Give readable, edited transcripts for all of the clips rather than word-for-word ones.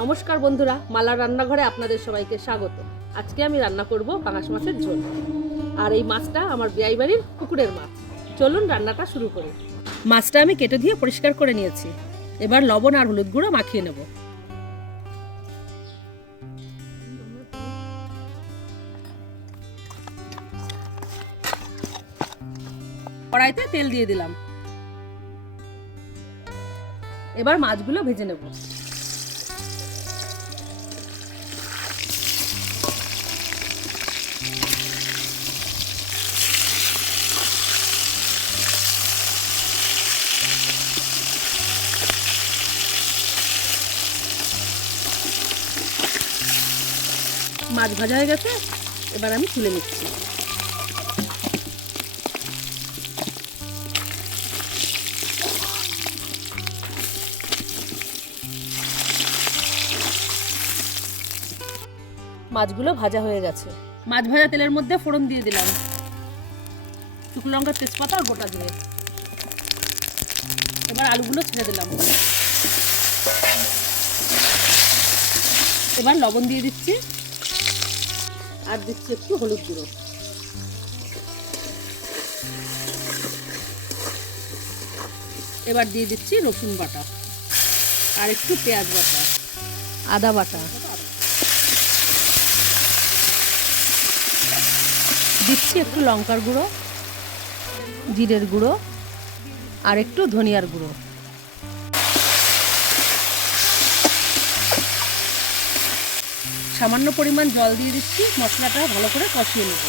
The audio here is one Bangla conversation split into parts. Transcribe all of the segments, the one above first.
নমস্কার বন্ধুরা, মালার রান্নাঘরে আপনাদের সবাইকে স্বাগত। আজকে আমি রান্না করব পাঙাশ মাছের ঝোল। আর এই মাছটা আমার বিয়াই বাড়ির পুকুরের মাছ। চলুন রান্নাটা শুরু করি। মাছটা আমি কেটে দিয়ে পরিষ্কার করে নিয়েছি। এবার লবণ আর হলুদ গুঁড়ো মাখিয়ে নেব। কড়াইতে তেল দিয়ে দিলাম। এবার মাছগুলো ভেজে নেব। মাছ ভাজা হয়ে গেছে, এবার আমি তুলে নিচ্ছি। মাছগুলো ভাজা হয়ে গেছে। মাছ ভাজা তেলের মধ্যে ফোড়ন দিয়ে দিলাম, শুকনো লঙ্কা, তেজপাতা আর গোটা জিরে। এবার আলুগুলো ছেড়ে দিলাম। এবার লবণ দিয়ে দিচ্ছি আর দিচ্ছি একটু হলুদ গুঁড়ো। এবার দিয়ে দিচ্ছি রসুন বাটা আর একটু পেঁয়াজ বাটা, আদা বাটা। দিচ্ছি একটু লঙ্কার গুঁড়ো, জিরের গুঁড়ো আর একটু ধনিয়ার গুঁড়ো। সামান্য পরিমাণ জল দিয়ে দিচ্ছি, মশলাটা ভালো করে কষিয়ে নেব।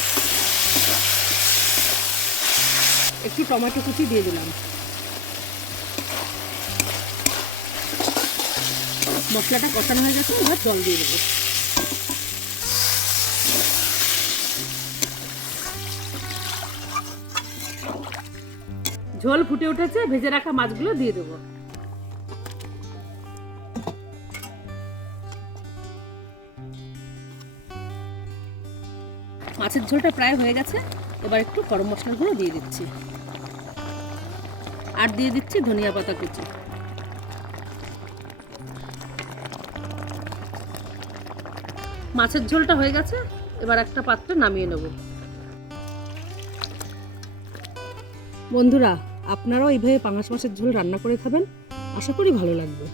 একটু টমেটো কুচি দিয়ে দিলাম। মশলাটা কষানো হয়ে গেছে, এবার জল দিয়ে দেবো। ঝোল ফুটে উঠেছে, ভেজে রাখা মাছগুলো দিয়ে দেবো। মাছের ঝোলটা প্রায় হয়ে গেছে, এবার একটু গরম মশলার গুঁড়ো দিয়ে দিচ্ছি আর দিয়ে দিচ্ছি ধনিয়া পাতা কুচি। মাছের ঝোলটা হয়ে গেছে, এবার একটা পাত্রে নামিয়ে নেব। বন্ধুরা, আপনারাও এইভাবে পাঙাশ মাছের ঝোল রান্না করে খাবেন, আশা করি ভালো লাগবে।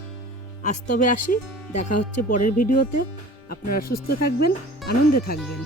আজ তবে আসি, দেখা হচ্ছে পরের ভিডিওতে। আপনারা সুস্থ থাকবেন, আনন্দে থাকবেন।